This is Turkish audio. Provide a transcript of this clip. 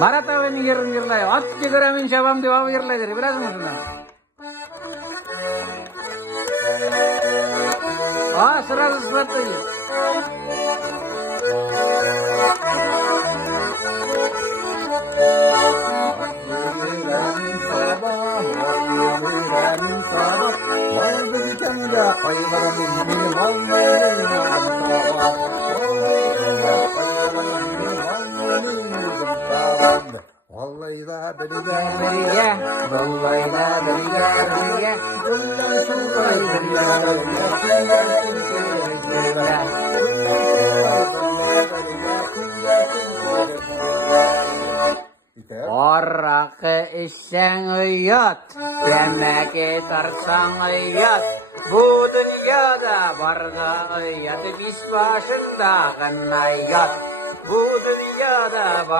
Marat abinin yerini yırlay. At göremin şabam devamı yırlaydır. Biraz mı şundan? Sırası sırattı. Vallahi da Beriye, vallahi da beriye. Orakı içsen yat, yemek yetersen yat. Bu dünyada barda yat, biz başında yat. Bu dünyada